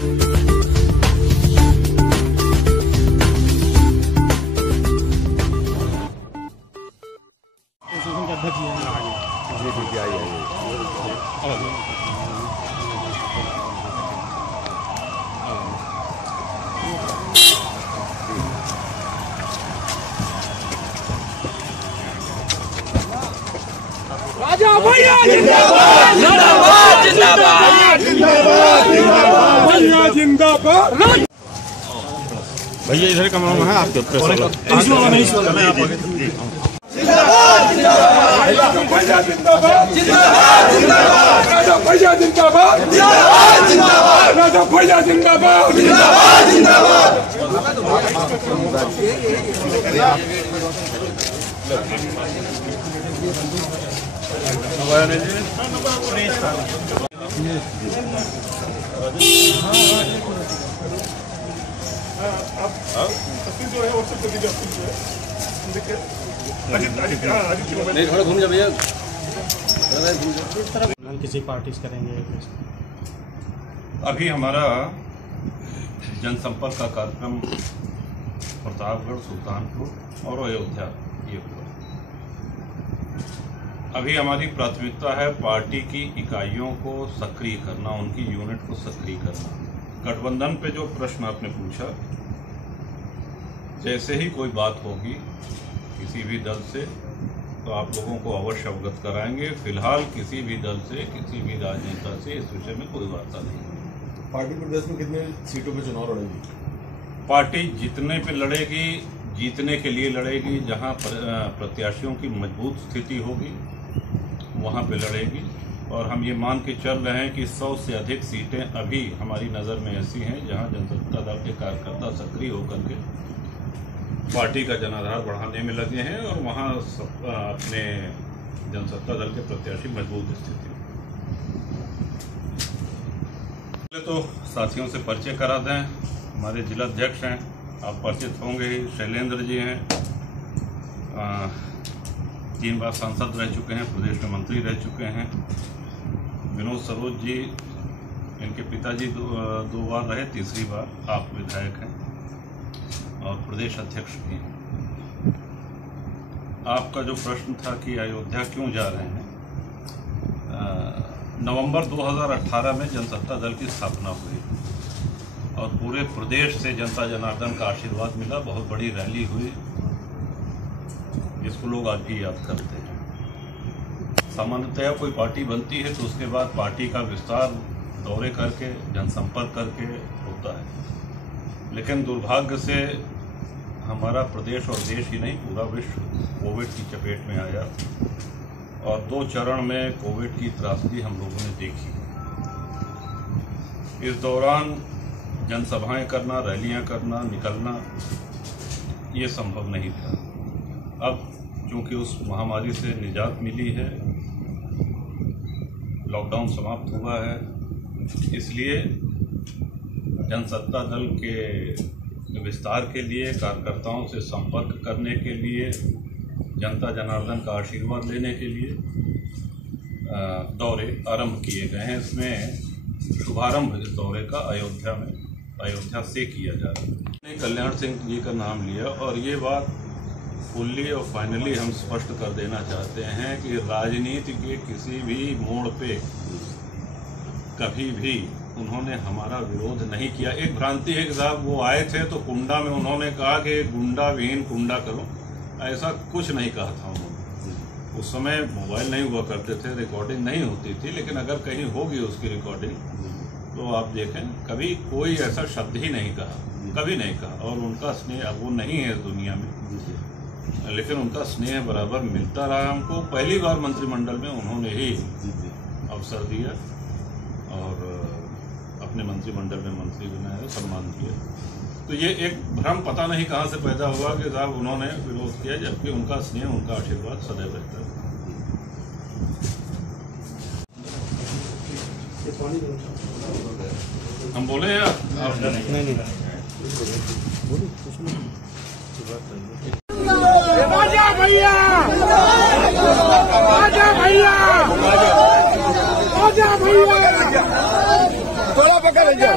राजा भैया जिंदाबाद जिंदाबाद जिंदाबाद जिंदाबाद जिंदाबाद। भैया इधर कमरा में है आपके प्रेस वाला जिंदाबाद जिंदाबाद भैया जिंदाबाद जिंदाबाद जिंदाबाद राजा भैया जिंदाबाद जिंदाबाद जिंदाबाद राजा भैया जिंदाबाद जिंदाबाद जिंदाबाद। नहीं थोड़ा घूम जा भैया किसी पार्टी से करेंगे। अभी हमारा जनसंपर्क का कार्यक्रम प्रतापगढ़, सुल्तानपुर और अयोध्या ये हुआ। अभी हमारी प्राथमिकता है पार्टी की इकाइयों को सक्रिय करना, उनकी यूनिट को सक्रिय करना। गठबंधन पे जो प्रश्न आपने पूछा, जैसे ही कोई बात होगी किसी भी दल से तो आप लोगों को अवश्य अवगत कराएंगे। फिलहाल किसी भी दल से, किसी भी राजनेता से इस विषय में कोई वार्ता नहीं। पार्टी प्रदेश में कितने सीटों पे चुनाव लड़ेगी? पार्टी जितने पे लड़ेगी, जीतने के लिए लड़ेगी। जहां प्रत्याशियों की मजबूत स्थिति होगी वहां पे लड़ेगी। और हम ये मान के चल रहे हैं कि 100 से अधिक सीटें अभी हमारी नज़र में ऐसी हैं जहां जनता दल के कार्यकर्ता सक्रिय होकर के पार्टी का जनाधार बढ़ाने में लगे हैं और वहां अपने जनसत्ता दल के प्रत्याशी मजबूत स्थिति। पहले तो साथियों से परिचय करा दें। हमारे जिला अध्यक्ष हैं, आप परिचित होंगे ही, शैलेंद्र जी हैं, 3 बार सांसद रह चुके हैं, प्रदेश में मंत्री रह चुके हैं। विनोद सरोज जी, इनके पिताजी 2 बार रहे, तीसरी बार आप विधायक हैं और प्रदेश अध्यक्ष भी हैं। आपका जो प्रश्न था कि अयोध्या क्यों जा रहे हैं, नवंबर 2018 में जनसत्ता दल की स्थापना हुई और पूरे प्रदेश से जनता जनार्दन का आशीर्वाद मिला। बहुत बड़ी रैली हुई जिसको लोग आज भी याद करते हैं। सामान्यतया कोई पार्टी बनती है तो उसके बाद पार्टी का विस्तार दौरे करके, जनसंपर्क करके होता है। लेकिन दुर्भाग्य से हमारा प्रदेश और देश ही नहीं, पूरा विश्व कोविड की चपेट में आया और 2 चरण में कोविड की त्रासदी हम लोगों ने देखी। इस दौरान जनसभाएं करना, रैलियां करना, निकलना ये संभव नहीं था। अब चूंकि उस महामारी से निजात मिली है, लॉकडाउन समाप्त हुआ है, इसलिए जनसत्ता दल के विस्तार के लिए, कार्यकर्ताओं से संपर्क करने के लिए, जनता जनार्दन का आशीर्वाद लेने के लिए दौरे आरंभ किए गए हैं। इसमें शुभारंभ इस दौरे का अयोध्या से किया जा रहा है। कल्याण सिंह जी का नाम लिया और ये बात फुल्ली और फाइनली हम स्पष्ट कर देना चाहते हैं कि राजनीति के किसी भी मोड़ पे कभी भी उन्होंने हमारा विरोध नहीं किया। एक भ्रांति है कि साहब वो आए थे तो कुंडा में उन्होंने कहा कि गुंडा विहीन कुंडा करो, ऐसा कुछ नहीं कहा था उन्होंने। उस समय मोबाइल नहीं हुआ करते थे, रिकॉर्डिंग नहीं होती थी, लेकिन अगर कहीं होगी उसकी रिकॉर्डिंग तो आप देखें, कभी कोई ऐसा शब्द ही नहीं कहा, कभी नहीं कहा। और उनका स्नेह, अब वो नहीं है इस दुनिया में, लेकिन उनका स्नेह बराबर मिलता रहा हमको। पहली बार मंत्रिमंडल में उन्होंने ही अवसर दिया और अपने मंत्रिमंडल में मंत्री बनाया, सम्मान किया। तो ये एक भ्रम पता नहीं कहाँ से पैदा हुआ कि साहब उन्होंने विरोध किया, जबकि उनका स्नेह, उनका आशीर्वाद सदैव रहता है। हम बोले या आप? नहीं राजा भैया, राजा भैया, राजा भैया, भैया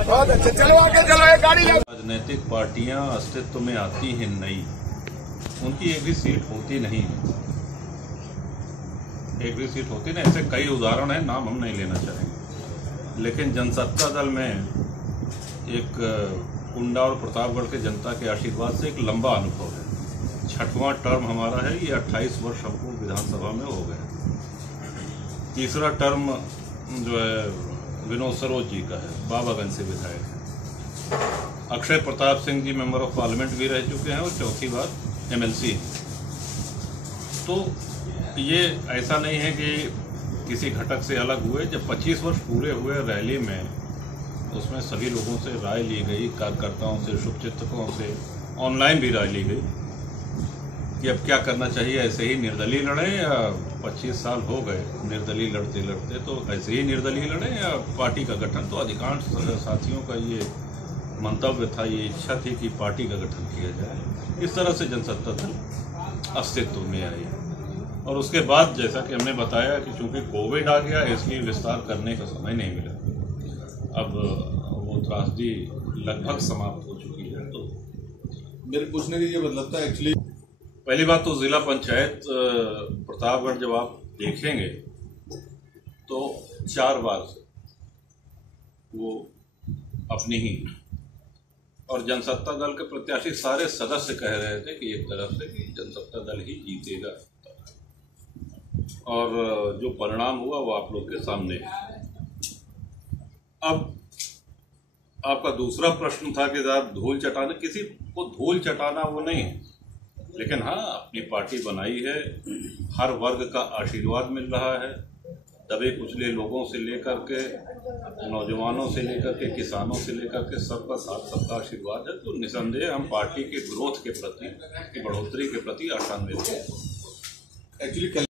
बहुत अच्छा, चलो आगे चलो, एक गाड़ी ले। राजनीतिक पार्टियां अस्तित्व में आती हैं नई, उनकी एक भी सीट होती नहीं है, एक भी सीट होती नहीं। ऐसे कई उदाहरण हैं, नाम हम नहीं लेना चाहेंगे। लेकिन जनसत्ता दल में एक कुंडा और प्रतापगढ़ के जनता के आशीर्वाद से एक लंबा अनुभव है। 6वां टर्म हमारा है, ये 28 वर्ष हमको विधानसभा में हो गए। तीसरा टर्म जो है विनोद सरोज जी का है, बाबागंज से विधायक है। Akshay Pratap Singh ji member of parliament भी रह चुके हैं और चौथी बार MLC। तो ये ऐसा नहीं है कि किसी घटक से अलग हुए। जब 25 वर्ष पूरे हुए रैली में, उसमें सभी लोगों से राय ली गई, कार्यकर्ताओं से, शुभचिंतकों से, ऑनलाइन भी राय ली गई कि अब क्या करना चाहिए, ऐसे ही निर्दलीय लड़े या 25 साल हो गए निर्दलीय लड़ते लड़ते, तो ऐसे ही निर्दलीय लड़े या पार्टी का गठन। तो अधिकांश साथियों का ये मंतव्य था, ये इच्छा थी कि पार्टी का गठन किया जाए। इस तरह से जनसत्ता दल अस्तित्व में आई। और उसके बाद जैसा कि हमने बताया कि चूंकि कोविड आ गया, इसलिए विस्तार करने का समय नहीं मिला। अब वो त्रासदी लगभग समाप्त हो चुकी है। तो मेरे पूछने की ये मतलब था एक्चुअली, पहली बात तो जिला पंचायत प्रतापगढ़ जब आप देखेंगे तो 4 बार से वो अपनी ही, और जनसत्ता दल के प्रत्याशी सारे सदस्य कह रहे थे कि एक तरफ से कि जनसत्ता दल ही जीतेगा। और जो परिणाम हुआ वो आप लोग के सामने। अब आपका दूसरा प्रश्न था कि साहब धूल चटाना, किसी को धूल चटाना वो नहीं है, लेकिन हाँ अपनी पार्टी बनाई है, हर वर्ग का आशीर्वाद मिल रहा है। दबे कुचले लोगों से लेकर के, नौजवानों से लेकर के, किसानों से लेकर के, सबका साथ, सबका आशीर्वाद है। तो निसंदेह हम पार्टी के ग्रोथ के प्रति, बढ़ोतरी के प्रति आशान्वित हैं। एक्चुअली